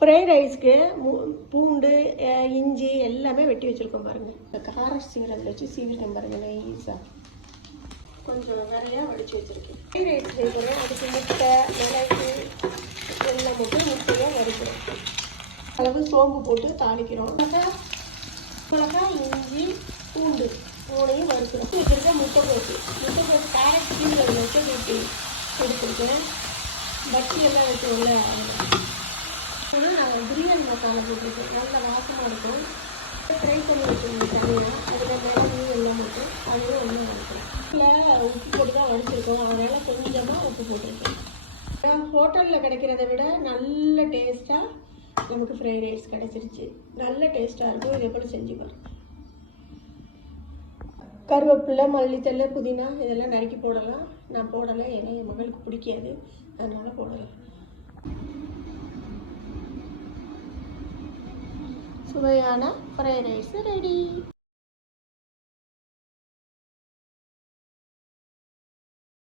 Fried ரைஸ்க்கு பூண்டு இஞ்சி எல்லாமே வெட்டி வச்சுருக்கோம் பாருங்கள் இந்த கார சீரகம் வச்சு சீவிட்டேன் பாருங்கள் நைஸாக கொஞ்சம் நிறையா வடித்து வச்சுருக்கேன். ஃப்ரைட் ரைஸ் செய்கிறேன் அதுக்கு முட்டை மிளகு எல்லாம் போட்டு முட்டையாக வறுக்கிறோம். அளவு சோம்பு போட்டு தாளிக்கிறோம். மிளகா இஞ்சி பூண்டு மூணையும் வறுக்கிறோம். வச்சுருக்க முட்டை போட்டு. முட்டை போட்டு கேரட் கீழே வச்சு ஊற்றி எடுத்துருக்கேன். பட்டி எல்லாம் வைக்கிறோம்ல அதில் ஆனால் நான் பிரியாணி மசாலா போட்டிருக்கேன் நல்ல வாசமாக இருக்கும். ஃப்ரை பண்ணி வச்சுருந்தேன் தனியாக அதில் மிளகு எல்லாம் போட்டு அதுவும் ஒன்றும் வறுக்கிறேன் இல்லை உப்பு போட்டு தான் வடிச்சிருக்கோம் அதனால் கொஞ்சமாக உப்பு போட்டிருக்கேன் ஹோட்டலில் கிடைக்கிறத விட நல்ல டேஸ்ட்டாக நமக்கு ஃப்ரைட் ரைஸ் கிடச்சிருச்சு. நல்ல டேஸ்ட்டாக இருக்கும். இதே போல் செஞ்சு பாருங்கள் கருவேப்பிலை மல்லித்தலை புதினா இதெல்லாம் நறுக்கி போடலாம். நான் போடலை. ஏன்னா என் மகளுக்கு பிடிக்காது. அதனால் போடலாம் சுவையான ஃப்ரைட் ரைஸ் ரெடி